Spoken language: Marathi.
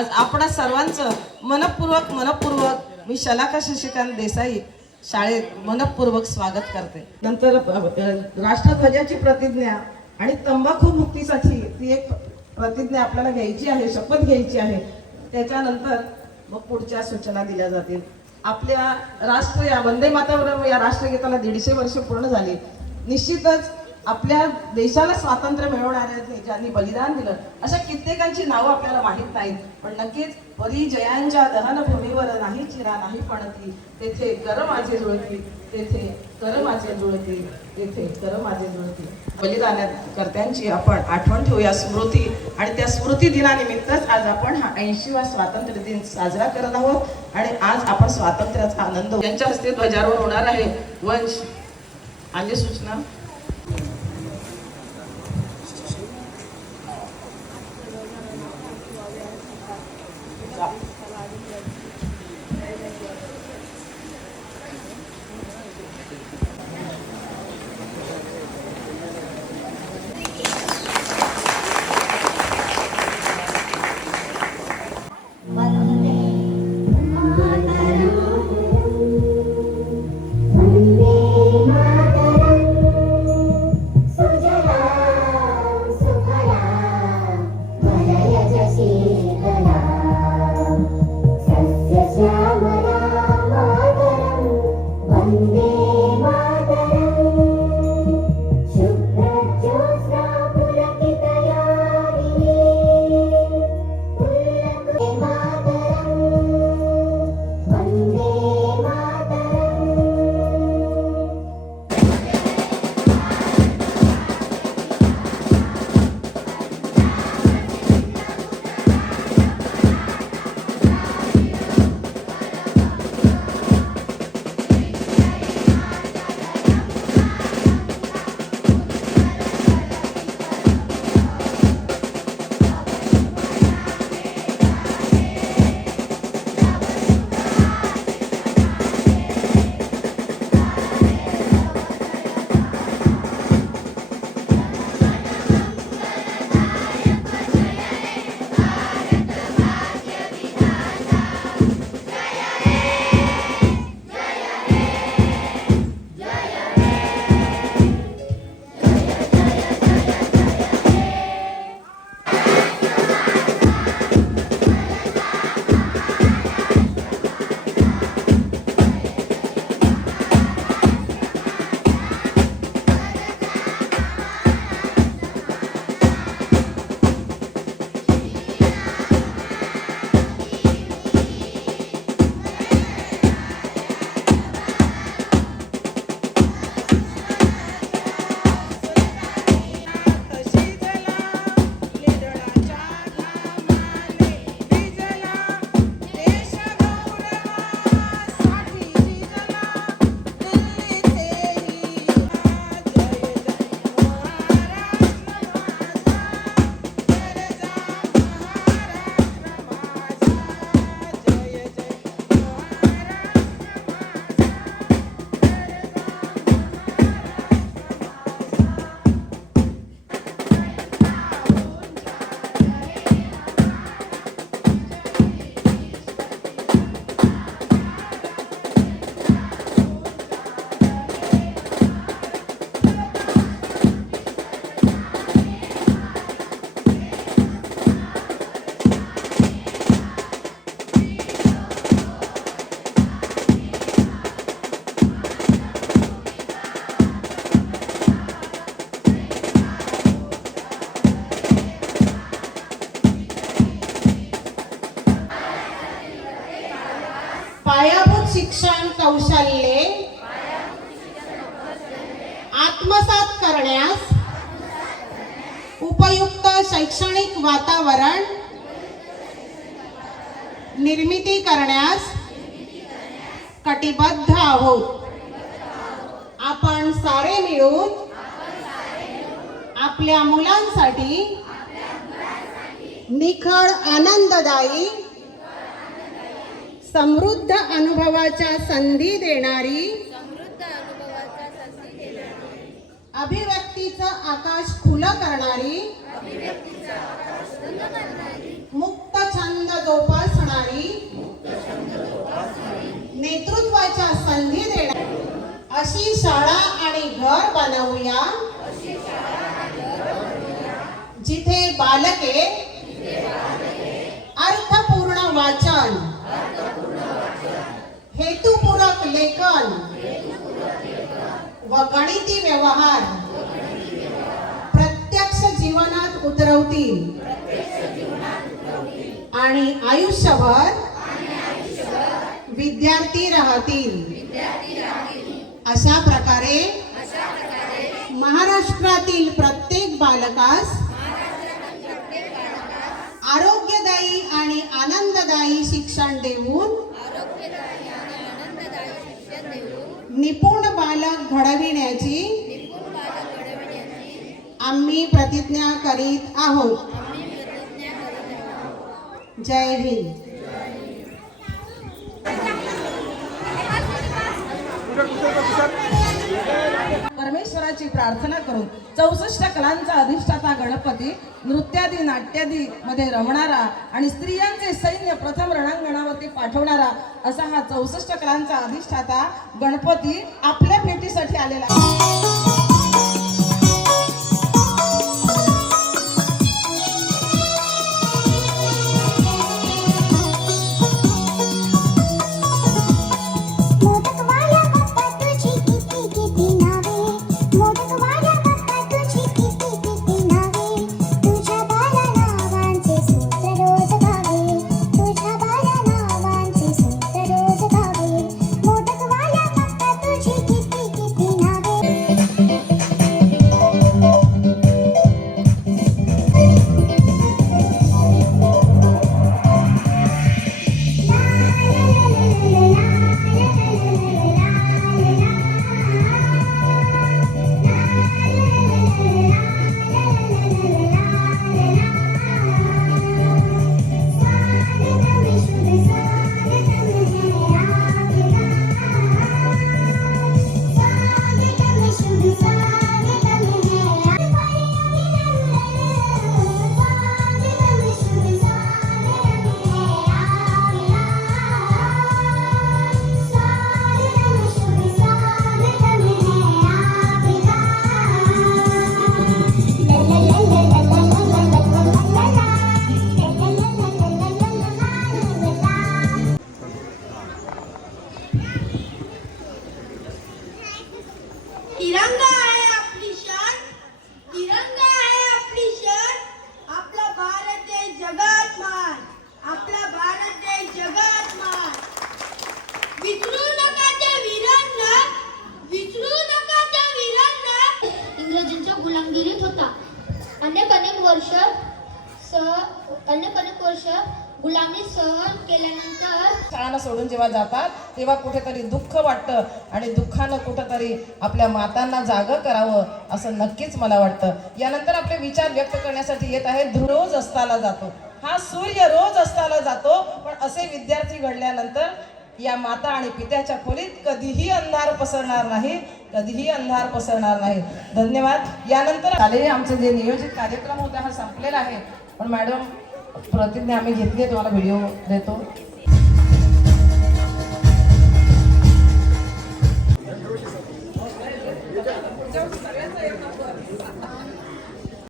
आज आपणा सर्वांचं मनपूर्वक मी शलाका शशिकांत देसाई शाळेत मनपूर्वक स्वागत करते। नंतर राष्ट्रध्वजाची प्रतिज्ञा आणि तंबाखू मुक्तीसाठी ती एक प्रतिज्ञा आपल्याला घ्यायची आहे, शपथ घ्यायची आहे। त्याच्यानंतर मग पुढच्या सूचना दिल्या जातील। आपल्या राष्ट्र या वंदे मातरम या राष्ट्रगीताला 150 वर्ष पूर्ण झाली। निश्चितच आपल्या देशाला स्वातंत्र्य मिळवणाऱ्या ज्यांनी बलिदान दिलं अशा कित्येकांची नावं आपल्याला माहित नाहीत, पण नक्कीच परिजयांच्या दहनभूमीवर नाही चिरा नाही पणती, तेथे कर माझे जुळती, तेथे कर माझे जुळती, तेथे कर माझे जुळती। बलिदानकर्त्यांची आपण आठवण ठेवूया, स्मृती, आणि त्या स्मृती दिनानिमित्तच आज आपण हा 80वा स्वातंत्र्य दिन साजरा करत आहोत। आणि आज आपण स्वातंत्र्याचा आनंद यांच्या हस्ते ध्वजारोहण होणार आहे। वंश आली सूचना। पायाभूत शिक्षण कौशल्ये आत्मसात करण्यास उपयुक्त शैक्षणिक वातावरण निर्मिती करण्यास कटिबद्ध आहोत। आपण सारे मिळून आपल्या मुलांसाठी निखळ आनंददायी समृद्ध अनुभवाच्या संधी देणारी अभिव्यक्तीचं आकाश खुलं करणारी मुक्त छंद जोपासणारी नेतृत्वाच्या संधी देणारी अशी शाळा आणि घर बनवूया जिथे बालके अर्थपूर्ण वाचन हेतुपूरक लेखन व गणिती व्यवहार प्रत्यक्ष जीवनात उतरवतील आणि आयुष्यभर विद्यार्थी राहतील. अशा प्रकारे महाराष्ट्रातील प्रत्येक बालकास आरोग्यदायी आणि आनंददायी शिक्षण देऊन निपुण बालक घडविण्याची आम्ही प्रतिज्ञा करीत आहोत. जय हिंद. परमेश्वराची प्रार्थना करून 64 कलांचा अधिष्ठाता गणपती नृत्यादी नाट्यादी मध्ये रमणारा आणि स्त्रियांचे सैन्य प्रथम रणांगणावरती पाठवणारा असा हा 64 कलांचा अधिष्ठाता गणपती आपल्या भेटीसाठी आलेला आहे. तिरंगा आहे आपली शान, तिरंगा आहे आपली शान. आपला भारत देश जगात मान, आपला भारत देश जगात मान. विसरू नका त्या वीरांना, विसरू नका त्या वीरांना. इंग्रजांच्या गुलामगिरीत होता. अनेक वर्ष गुलामी सहन केल्यानंतर शाळांना सोडून जेव्हा जातात तेव्हा कुठेतरी दुःख वाटतं आणि दुःखानं कुठेतरी आपल्या मातांना जागं करावं असं नक्कीच मला वाटतं. यानंतर आपले विचार व्यक्त करण्यासाठी येत आहे रोज अस्ताला जातो. हा सूर्य रोज अस्ताला जातो, पण असे विद्यार्थी घडल्यानंतर या माता आणि पित्याच्या खोलीत कधीही अंधार पसरणार नाही, कधीही अंधार पसरणार नाही. धन्यवाद. यानंतर आलेले आमचे जे नियोजित कार्यक्रम होते हा संपलेला आहे, पण मॅडम प्रतिज्ञा आम्ही घेतली, तुम्हाला व्हिडिओ देतो. सगळ्यांचा